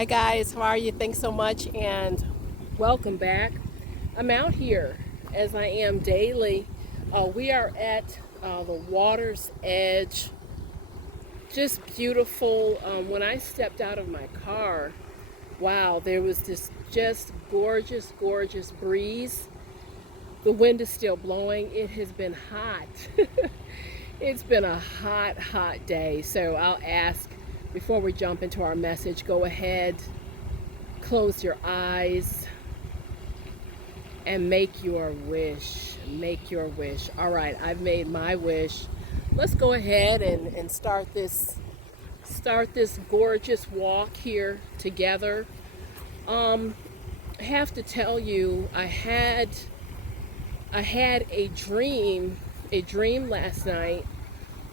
Hi guys, how are you? Thanks so much and welcome back. I'm out here as I am daily. We are at the water's edge. Just beautiful. When I stepped out of my car, wow, there was this just gorgeous, gorgeous breeze. The wind is still blowing. It has been hot. It's been a hot, hot day. So I'll ask, before we jump into our message, go ahead, close your eyes, and make your wish. Make your wish. All right, I've made my wish. Let's go ahead and start this gorgeous walk here together. I have to tell you, I had a dream last night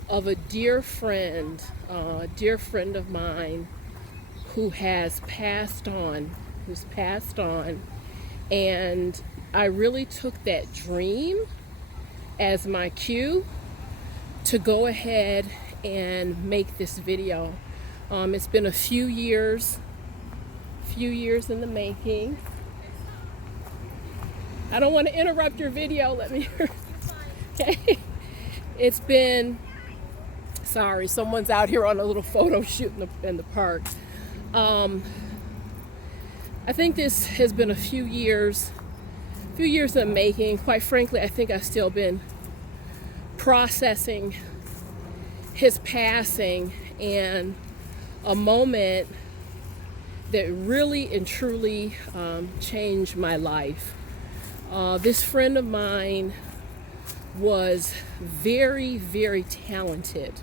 of a dear friend of mine who's passed on, and I really took that dream as my cue to go ahead and make this video. It's been a few years in the making. I don't want to interrupt your video. Let me hear. Okay. It's been, sorry, someone's out here on a little photo shoot in the park. I think this has been a few years in the making. Quite frankly, I think I've still been processing his passing, and a moment that really and truly changed my life. This friend of mine was very, very talented.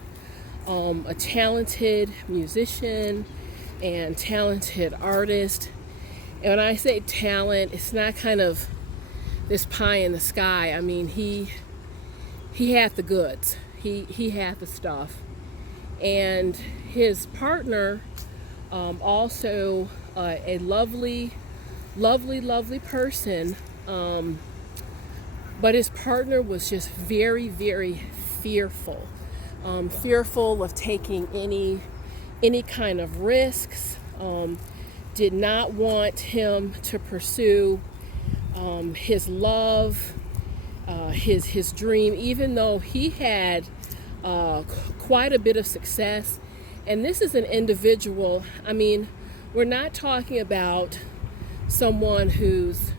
A talented musician and talented artist. And when I say talent, it's not kind of this pie in the sky. I mean, he had the goods. He had the stuff. And his partner, also a lovely person, but his partner was just very, very fearful. Fearful of taking any kind of risks. Did not want him to pursue his love, his dream, even though he had quite a bit of success. And this is an individual, I mean, we're not talking about someone who's,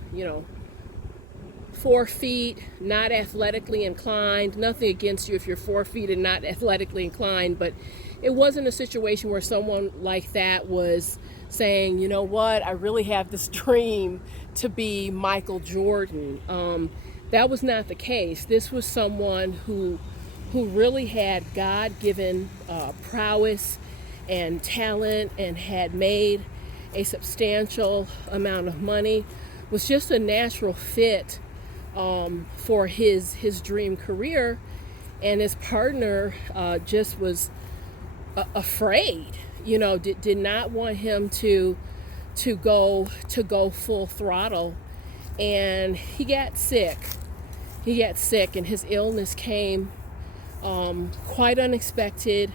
4 feet, not athletically inclined. Nothing against you if you're 4 feet and not athletically inclined, but it wasn't a situation where someone like that was saying, you know what, I really have this dream to be Michael Jordan. That was not the case. This was someone who really had God-given prowess and talent and had made a substantial amount of money, was just a natural fit for his dream career. And his partner just was afraid, did not want him to go full throttle. And he got sick, and his illness came quite unexpected,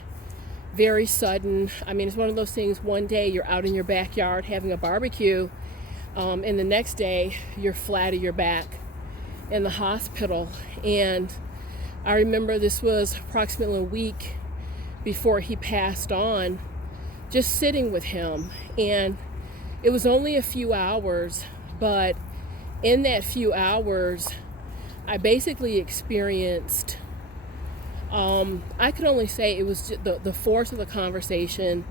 very sudden. I mean, it's one of those things, one day you're out in your backyard having a barbecue, and the next day you're flat on your back in the hospital. And I remember this was approximately a week before he passed on, just sitting with him. And it was only a few hours, but in that few hours, I basically experienced, I could only say it was the force of the conversation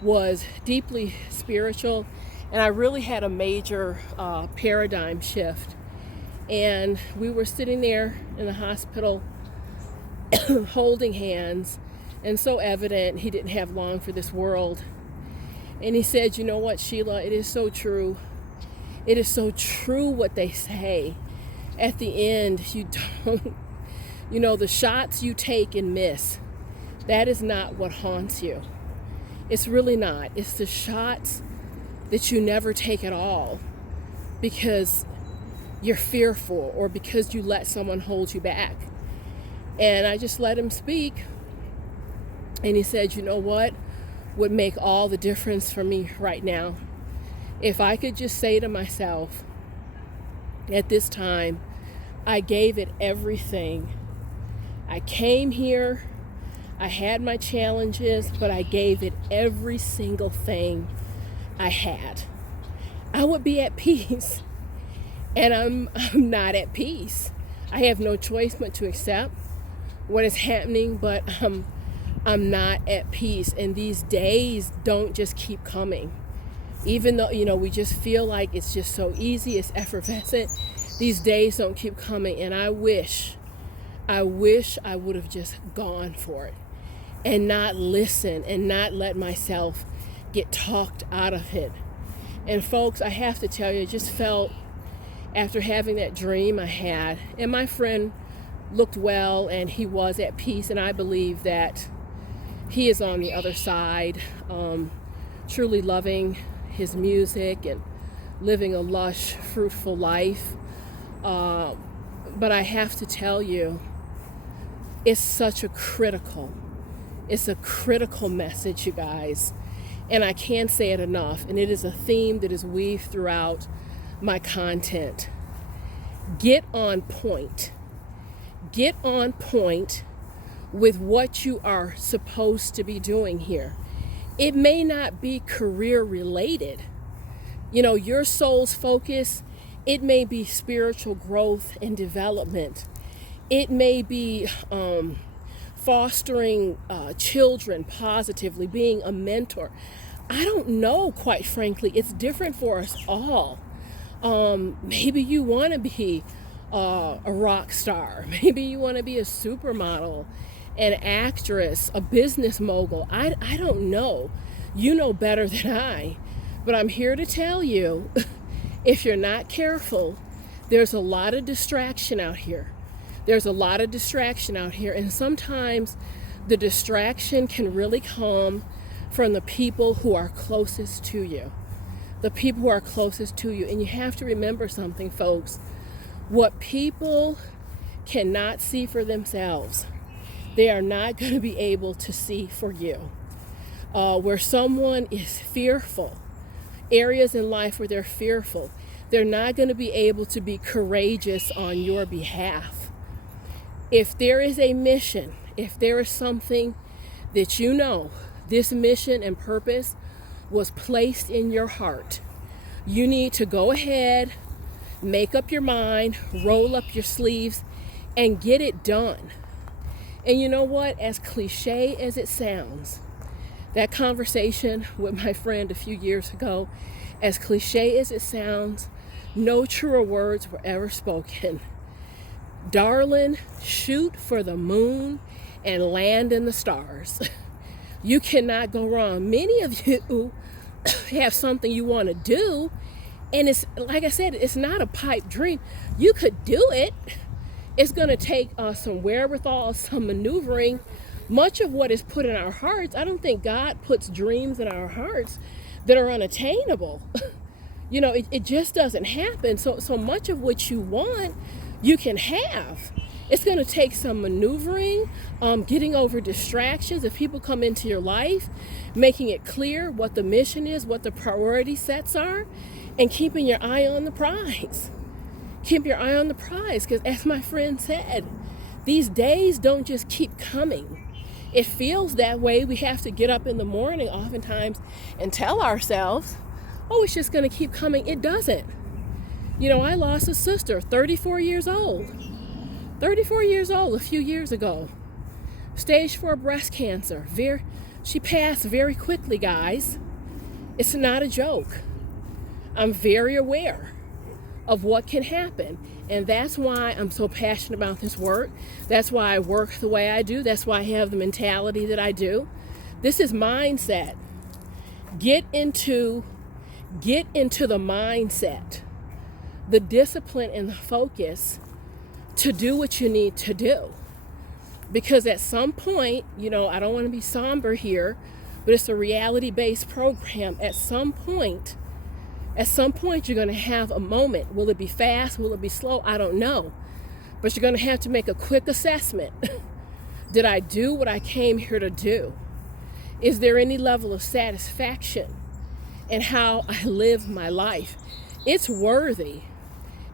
was deeply spiritual, and I really had a major paradigm shift. And we were sitting there in the hospital holding hands, and so evident he didn't have long for this world. And he said, you know what, Sheila, it is so true. It is so true what they say. At the end, you don't, the shots you take and miss, that is not what haunts you. It's really not. It's the shots that you never take at all because you're fearful or because you let someone hold you back. And I just let him speak. And he said, you know what? would make all the difference for me right now. If I could just say to myself, at this time, I gave it everything. I came here, I had my challenges, but I gave it every single thing I had. I would be at peace. And I'm not at peace. I have no choice but to accept what is happening, but I'm not at peace. And these days don't just keep coming. Even though, we just feel like it's just so easy, it's effervescent, these days don't keep coming. And I wish I would have just gone for it and not listen and not let myself get talked out of it. And folks, I have to tell you, I just felt after having that dream I had, and my friend looked well and he was at peace, and I believe that he is on the other side, truly loving his music and living a lush, fruitful life. But I have to tell you, it's a critical message, you guys. And I can't say it enough. And it is a theme that is weaved throughout my content. Get on point. Get on point with what you are supposed to be doing here. It may not be career related. Your soul's focus, it may be spiritual growth and development. It may be fostering children positively, being a mentor. I don't know, quite frankly. It's different for us all. Maybe you want to be a rock star. Maybe you want to be a supermodel, an actress, a business mogul. I don't know. You know better than I. But I'm here to tell you, if you're not careful, there's a lot of distraction out here. And sometimes the distraction can really come from the people who are closest to you. And you have to remember something, folks. What people cannot see for themselves, they are not going to be able to see for you. Where someone is fearful, areas in life where they're fearful, they're not going to be able to be courageous on your behalf. If there is a mission, if there is something that this mission and purpose was placed in your heart, you need to go ahead, make up your mind, roll up your sleeves, and get it done. And you know what? As cliche as it sounds, that conversation with my friend a few years ago, as cliche as it sounds, no truer words were ever spoken. Darling, shoot for the moon and land in the stars. You cannot go wrong. Many of you have something you want to do, and it's, like I said, it's not a pipe dream. You could do it. It's going to take some wherewithal, some maneuvering. Much of what is put in our hearts, I don't think God puts dreams in our hearts that are unattainable. It just doesn't happen. So much of what you want, you can have. It's going to take some maneuvering, getting over distractions. If people come into your life, making it clear what the mission is, what the priority sets are, and keeping your eye on the prize. Keep your eye on the prize, because as my friend said, these days don't just keep coming. It feels that way. We have to get up in the morning oftentimes and tell ourselves, oh, it's just going to keep coming. It doesn't. I lost a sister, 34 years old a few years ago. Stage 4 breast cancer. She passed very quickly, guys. It's not a joke. I'm very aware of what can happen. And that's why I'm so passionate about this work. That's why I work the way I do. That's why I have the mentality that I do. This is mindset. Get into the mindset, the discipline and the focus to do what you need to do. Because at some point, I don't want to be somber here, but it's a reality-based program. At some point, you're going to have a moment. Will it be fast? Will it be slow? I don't know. But you're going to have to make a quick assessment. Did I do what I came here to do? Is there any level of satisfaction in how I live my life? It's worthy.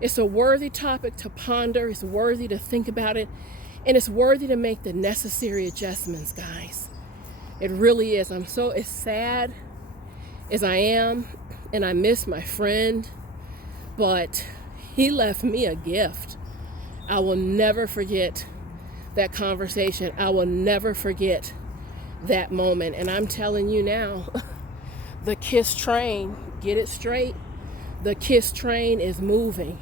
It's a worthy topic to ponder. It's worthy to think about it. And it's worthy to make the necessary adjustments, guys. It really is. I'm so as sad as I am, and I miss my friend, but he left me a gift. I will never forget that conversation. I will never forget that moment. And I'm telling you now, the KISS train, get it straight, the KISS train is moving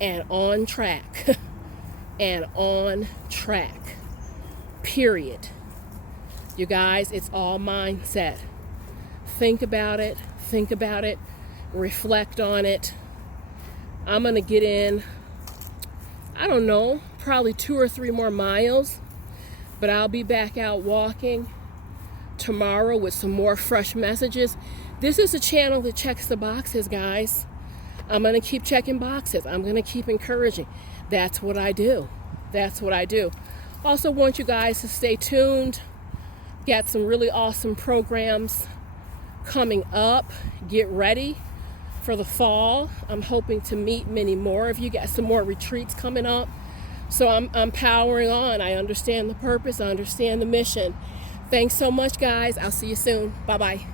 and on track. And on track, period. You guys, it's all mindset. Think about it, reflect on it. I'm gonna get in, I don't know, probably 2 or 3 more miles, but I'll be back out walking tomorrow with some more fresh messages. This is a channel that checks the boxes, guys. I'm gonna keep checking boxes. I'm gonna keep encouraging. That's what I do. Also want you guys to stay tuned. Got some really awesome programs coming up. Get ready for the fall. I'm hoping to meet many more of you. Got some more retreats coming up. So I'm powering on. I understand the purpose. I understand the mission. Thanks so much, guys. I'll see you soon. Bye-bye.